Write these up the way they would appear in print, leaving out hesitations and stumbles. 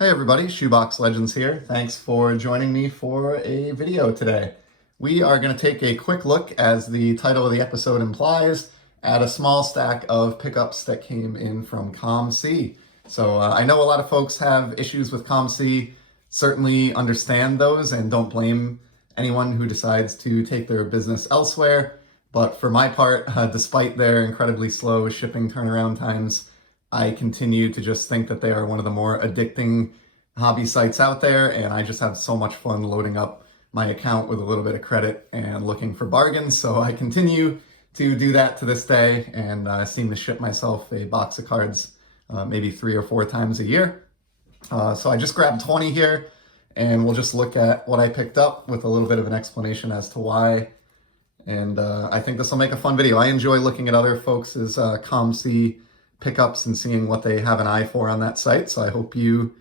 Hey everybody, Shoebox Legends here. Thanks for joining me for a video today. We are going to take a quick look, as the title of the episode implies, at a small stack of pickups that came in from COMC. So I know a lot of folks have issues with COMC, certainly understand those and don't blame anyone who decides to take their business elsewhere. But for my part, despite their incredibly slow shipping turnaround times, I continue to just think that they are one of the more addicting hobby sites out there, and I just have so much fun loading up my account with a little bit of credit and looking for bargains. So I continue to do that to this day, and seem to ship myself a box of cards maybe 3 or 4 times a year. So I just grabbed 20 here, and we'll just look at what I picked up with a little bit of an explanation as to why. And I think this will make a fun video. I enjoy looking at other folks' COMC pickups and seeing what they have an eye for on that site. So I hope you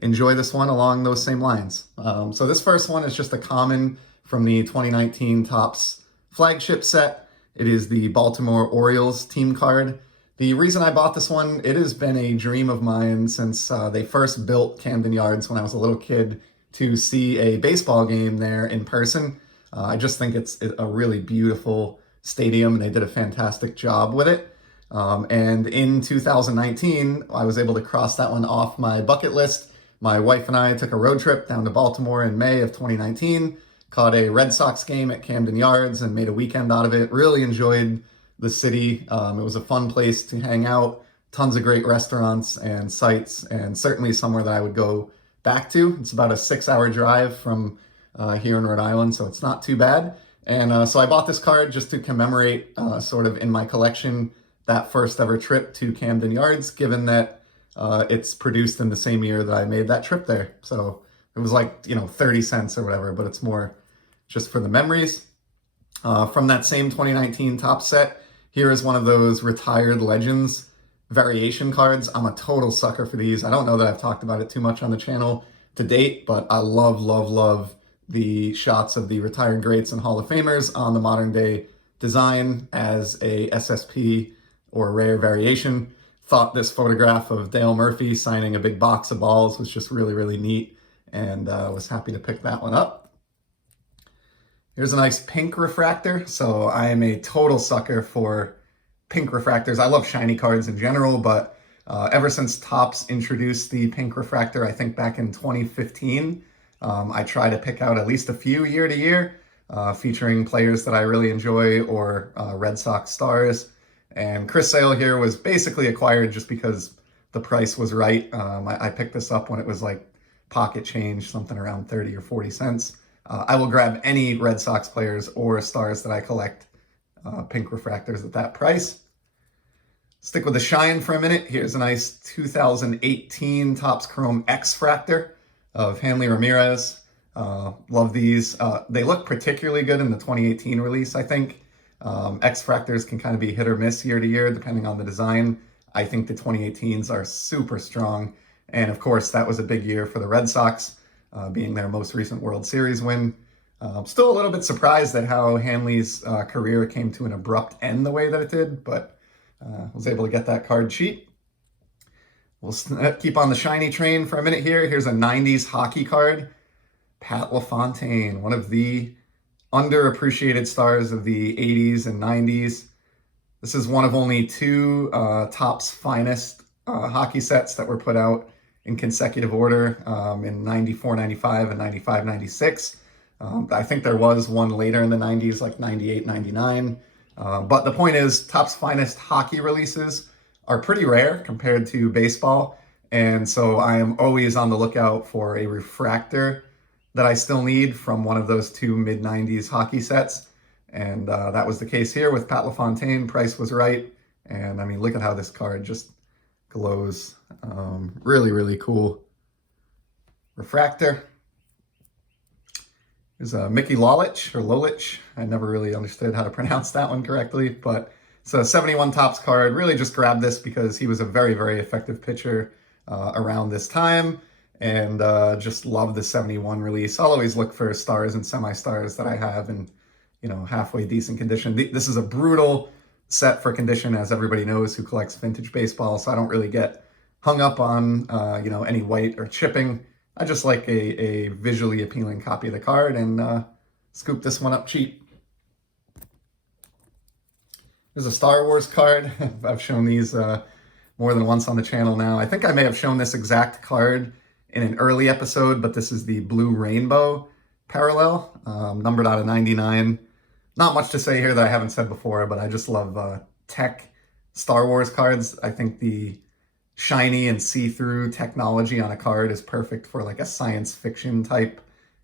enjoy this one along those same lines. So this first one is just a common from the 2019 Topps flagship set. It is the Baltimore Orioles team card. The reason I bought this one, it has been a dream of mine since they first built Camden Yards when I was a little kid to see a baseball game there in person. I just think it's a really beautiful stadium, and they did a fantastic job with it. And in 2019, I was able to cross that one off my bucket list. My wife and I took a road trip down to Baltimore in May of 2019, caught a Red Sox game at Camden Yards and made a weekend out of it. Really enjoyed the city. It was a fun place to hang out, tons of great restaurants and sites, and certainly somewhere that I would go back to. It's about a 6-hour drive from here in Rhode Island, so it's not too bad. And so I bought this card just to commemorate sort of in my collection that first ever trip to Camden Yards, given that it's produced in the same year that I made that trip there. So it was like, 30 cents or whatever, but it's more just for the memories. From that same 2019 top set, here is one of those retired legends variation cards. I'm a total sucker for these. I don't know that I've talked about it too much on the channel to date, but I love, love, love the shots of the retired greats and Hall of Famers on the modern day design as a SSP or rare variation. Thought this photograph of Dale Murphy signing a big box of balls was just really, really neat, and was happy to pick that one up. Here's a nice pink refractor. So I am a total sucker for pink refractors. I love shiny cards in general, but ever since Topps introduced the pink refractor, I think back in 2015, I try to pick out at least a few year to year, featuring players that I really enjoy or Red Sox stars. And Chris Sale here was basically acquired just because the price was right. I picked this up when it was like pocket change, something around 30 or 40 cents. I will grab any Red Sox players or stars that I collect pink refractors at that price. Stick with the shine for a minute. Here's a nice 2018 Topps Chrome X-Fractor of Hanley Ramirez. Love these. They look particularly good in the 2018 release, I think. X-Fractors can kind of be hit or miss year to year, depending on the design. I think the 2018s are super strong. And of course, that was a big year for the Red Sox, being their most recent World Series win. Still a little bit surprised at how Hanley's career came to an abrupt end the way that it did, but was able to get that card cheap. We'll keep on the shiny train for a minute here. Here's a 90s hockey card. Pat Lafontaine, one of the underappreciated stars of the 80s and 90s. This is one of only 2 Topps finest hockey sets that were put out in consecutive order in 94, 95, and 95, 96. I think there was one later in the 90s, like 98, 99. But the point is, Topps finest hockey releases are pretty rare compared to baseball. And so I am always on the lookout for a refractor that I still need from one of those 2 mid-90s hockey sets. And that was the case here with Pat LaFontaine. Price was right. And I mean, look at how this card just glows. Really, really cool refractor. There's a Mickey Lolich, or Lolich. I never really understood how to pronounce that one correctly, but it's a 71 Topps card. Really just grabbed this because he was a very, very effective pitcher around this time. And just love the 71 release. I'll always look for stars and semi-stars that I have in, halfway decent condition. This is a brutal set for condition, as everybody knows who collects vintage baseball, so I don't really get hung up on, any white or chipping. I just like a visually appealing copy of the card and scoop this one up cheap. There's a Star Wars card. I've shown these more than once on the channel now. I think I may have shown this exact card in an early episode, but this is the Blue Rainbow Parallel, numbered out of 99. Not much to say here that I haven't said before, but I just love tech Star Wars cards. I think the shiny and see-through technology on a card is perfect for like a science fiction type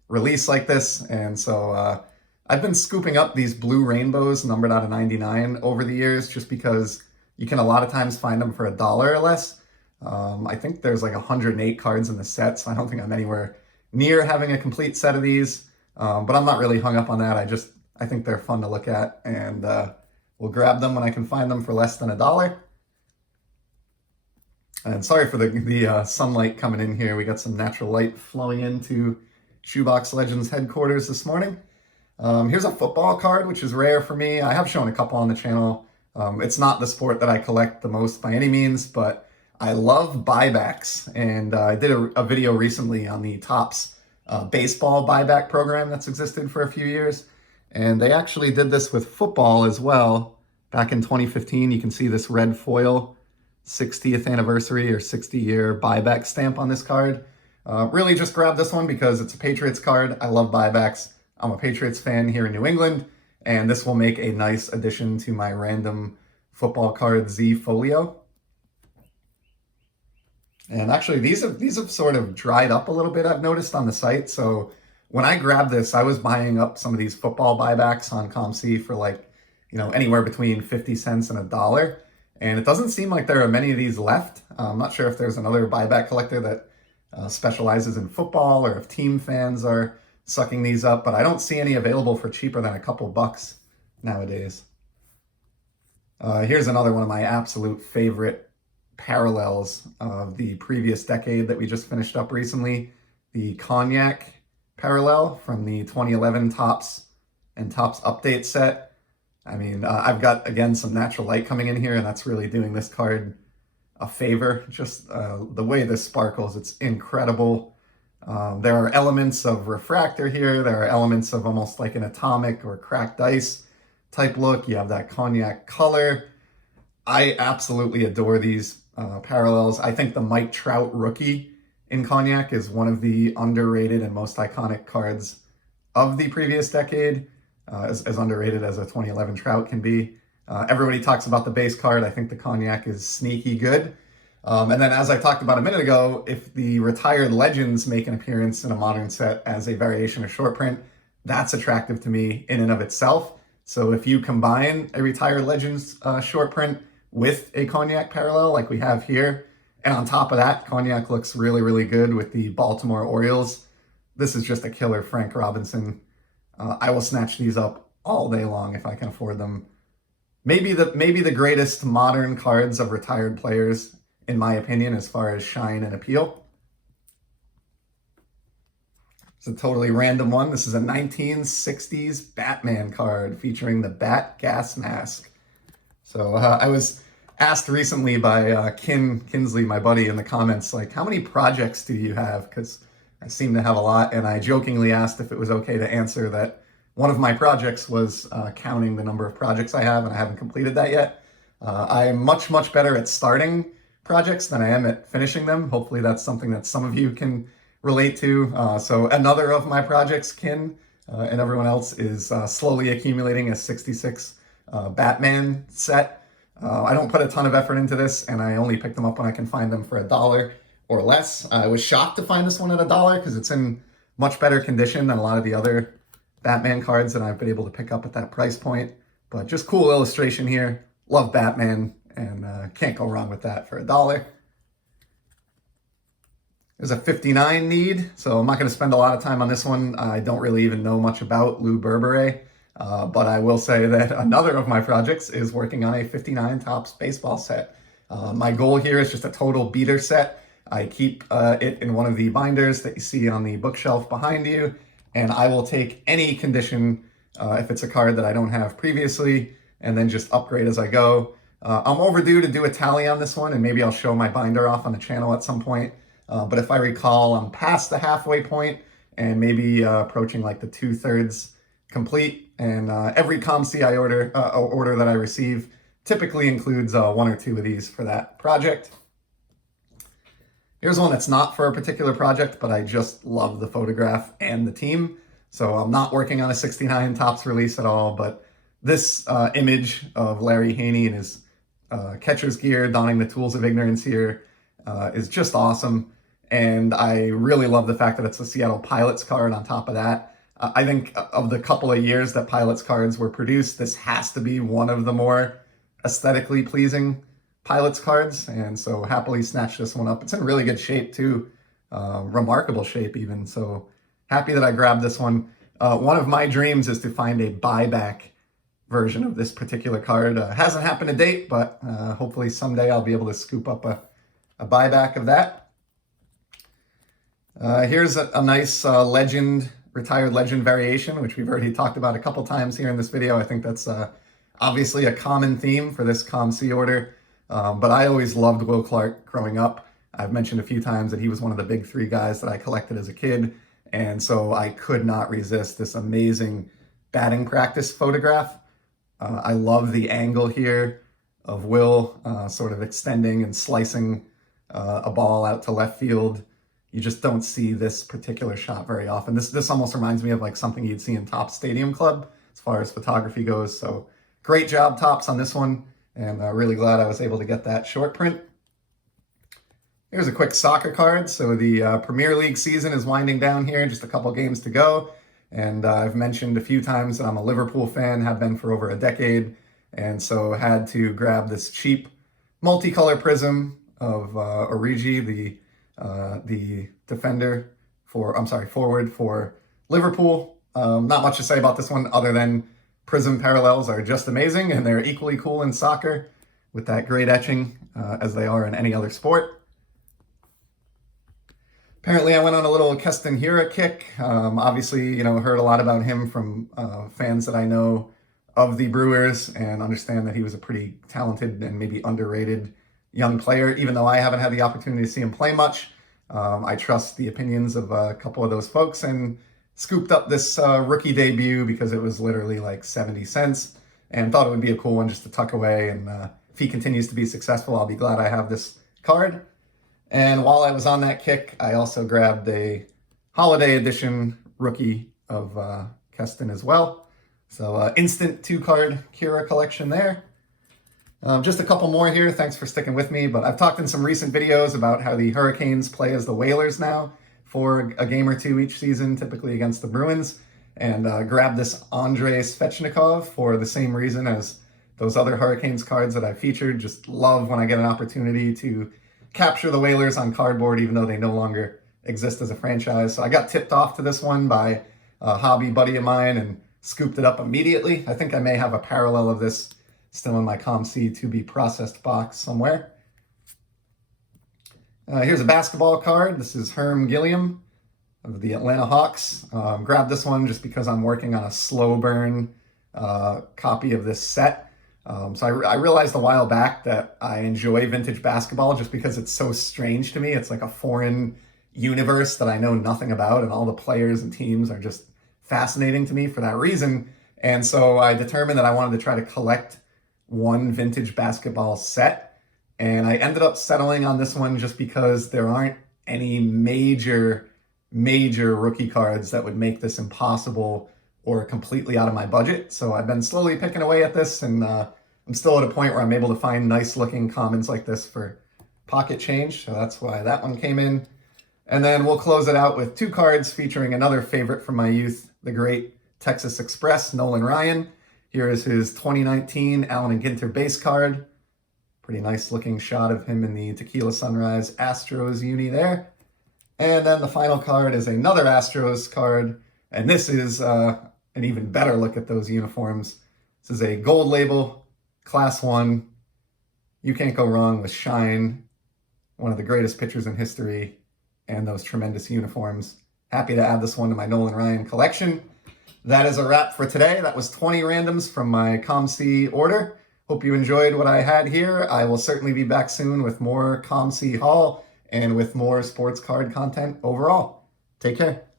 release like this. And so I've been scooping up these blue rainbows numbered out of 99 over the years just because you can a lot of times find them for $1 or less. I think there's like 108 cards in the set, so I don't think I'm anywhere near having a complete set of these. But I'm not really hung up on that. I think they're fun to look at, and we'll grab them when I can find them for less than $1. And sorry for the sunlight coming in here. We got some natural light flowing into Shoebox Legends headquarters this morning. Here's a football card, which is rare for me. I have shown a couple on the channel. It's not the sport that I collect the most by any means, but I love buybacks. And I did a video recently on the Topps baseball buyback program that's existed for a few years. And they actually did this with football as well. Back in 2015, you can see this red foil 60th anniversary or 60-year buyback stamp on this card. Really just grabbed this one because it's a Patriots card. I love buybacks. I'm a Patriots fan here in New England, and this will make a nice addition to my random football card Z folio. And actually, these have sort of dried up a little bit, I've noticed on the site. So when I grabbed this, I was buying up some of these football buybacks on COMC for like, anywhere between 50 cents and $1. And it doesn't seem like there are many of these left. I'm not sure if there's another buyback collector that specializes in football or if team fans are sucking these up, but I don't see any available for cheaper than a couple bucks nowadays. Here's another one of my absolute favorite parallels of the previous decade that we just finished up recently, the Cognac Parallel from the 2011 Topps and Topps Update set. I mean, I've got, again, some natural light coming in here, and that's really doing this card a favor. Just the way this sparkles, it's incredible. There are elements of refractor here. There are elements of almost like an atomic or cracked ice type look. You have that cognac color. I absolutely adore these parallels. I think the Mike Trout rookie in Cognac is one of the underrated and most iconic cards of the previous decade. As underrated as a 2011 Trout can be. Everybody talks about the base card. I think the Cognac is sneaky good. And then as I talked about a minute ago, if the retired legends make an appearance in a modern set as a variation of short print, that's attractive to me in and of itself. So if you combine a retired legends short print with a Cognac parallel like we have here, and on top of that, Cognac looks really, really good with the Baltimore Orioles. This is just a killer Frank Robinson. I will snatch these up all day long if I can afford them. Maybe the greatest modern cards of retired players, in my opinion, as far as shine and appeal. It's a totally random one. This is a 1960s Batman card featuring the Bat gas mask. So I was asked recently by Kinsley, my buddy, in the comments, like, how many projects do you have? Because I seem to have a lot, and I jokingly asked if it was okay to answer that one of my projects was counting the number of projects I have, and I haven't completed that yet. I am much, much better at starting projects than I am at finishing them. Hopefully that's something that some of you can relate to. So another of my projects, and everyone else, is slowly accumulating a 66 Batman set. I don't put a ton of effort into this, and I only pick them up when I can find them for $1 or less. I was shocked to find this one at $1 because it's in much better condition than a lot of the other Batman cards that I've been able to pick up at that price point. But just cool illustration here. Love Batman, and can't go wrong with that for $1. There's a 59 need, so I'm not going to spend a lot of time on this one. I don't really even know much about Lou Berberet, but I will say that another of my projects is working on a 59 Topps baseball set. My goal here is just a total beater set. I keep it in one of the binders that you see on the bookshelf behind you, and I will take any condition if it's a card that I don't have previously, and then just upgrade as I go. I'm overdue to do a tally on this one, and maybe I'll show my binder off on the channel at some point. But if I recall, I'm past the halfway point and maybe approaching like the 2/3 complete. And every COMC I order that I receive typically includes one or two of these for that project. Here's one that's not for a particular project, but I just love the photograph and the team. So I'm not working on a 69 Topps release at all, but this image of Larry Haney in his catcher's gear, donning the tools of ignorance here, is just awesome. And I really love the fact that it's a Seattle Pilots card on top of that. I think of the couple of years that Pilots cards were produced, this has to be one of the more aesthetically pleasing Pilots cards, and so happily snatched this one up. It's in really good shape too, remarkable shape even, so happy that I grabbed this one. One of my dreams is to find a buyback version of this particular card. Hasn't happened to date, but hopefully someday I'll be able to scoop up a buyback of that. Here's a nice retired legend variation, which we've already talked about a couple times here in this video. I think that's obviously a common theme for this COMC order. But I always loved Will Clark growing up. I've mentioned a few times that he was one of the big three guys that I collected as a kid. And so I could not resist this amazing batting practice photograph. I love the angle here of Will sort of extending and slicing a ball out to left field. You just don't see this particular shot very often. This almost reminds me of like something you'd see in Topps Stadium Club as far as photography goes. So great job, Topps, on this one. And really glad I was able to get that short print. Here's a quick soccer card. So the Premier League season is winding down here, just a couple games to go. And I've mentioned a few times that I'm a Liverpool fan, have been for over a decade. And so had to grab this cheap multicolor prism of Origi, the defender forward for Liverpool. Not much to say about this one other than prism parallels are just amazing, and they're equally cool in soccer with that great etching as they are in any other sport. Apparently I went on a little Keston Hiura kick. Obviously, heard a lot about him from fans that I know of the Brewers and understand that he was a pretty talented and maybe underrated young player. Even though I haven't had the opportunity to see him play much, I trust the opinions of a couple of those folks and scooped up this rookie debut because it was literally like 70 cents and thought it would be a cool one just to tuck away. And if he continues to be successful, I'll be glad I have this card. And while I was on that kick, I also grabbed a holiday edition rookie of Keston as well. So instant 2-card Kira collection there. Just a couple more here. Thanks for sticking with me. But I've talked in some recent videos about how the Hurricanes play as the Whalers now for a game or two each season, typically against the Bruins, and grabbed this Andrei Svechnikov for the same reason as those other Hurricanes cards that I featured. Just love when I get an opportunity to capture the Whalers on cardboard, even though they no longer exist as a franchise. So I got tipped off to this one by a hobby buddy of mine and scooped it up immediately. I think I may have a parallel of this still in my COMC to be processed box somewhere. Here's a basketball card. This is Herm Gilliam of the Atlanta Hawks. Grabbed this one just because I'm working on a slow burn copy of this set. So I realized a while back that I enjoy vintage basketball just because it's so strange to me. It's like a foreign universe that I know nothing about, and all the players and teams are just fascinating to me for that reason. And so I determined that I wanted to try to collect one vintage basketball set. And I ended up settling on this one just because there aren't any major rookie cards that would make this impossible or completely out of my budget. So I've been slowly picking away at this, and I'm still at a point where I'm able to find nice looking commons like this for pocket change. So that's why that one came in. And then we'll close it out with 2 cards featuring another favorite from my youth, the great Texas Express, Nolan Ryan. Here is his 2019 Allen and Ginter base card. Pretty nice looking shot of him in the Tequila Sunrise Astros uni there. And then the final card is another Astros card. And this is an even better look at those uniforms. This is a gold label, Class 1. You can't go wrong with Shine, one of the greatest pitchers in history, and those tremendous uniforms. Happy to add this one to my Nolan Ryan collection. That is a wrap for today. That was 20 randoms from my COMC order. Hope you enjoyed what I had here. I will certainly be back soon with more COMC haul and with more sports card content overall. Take care.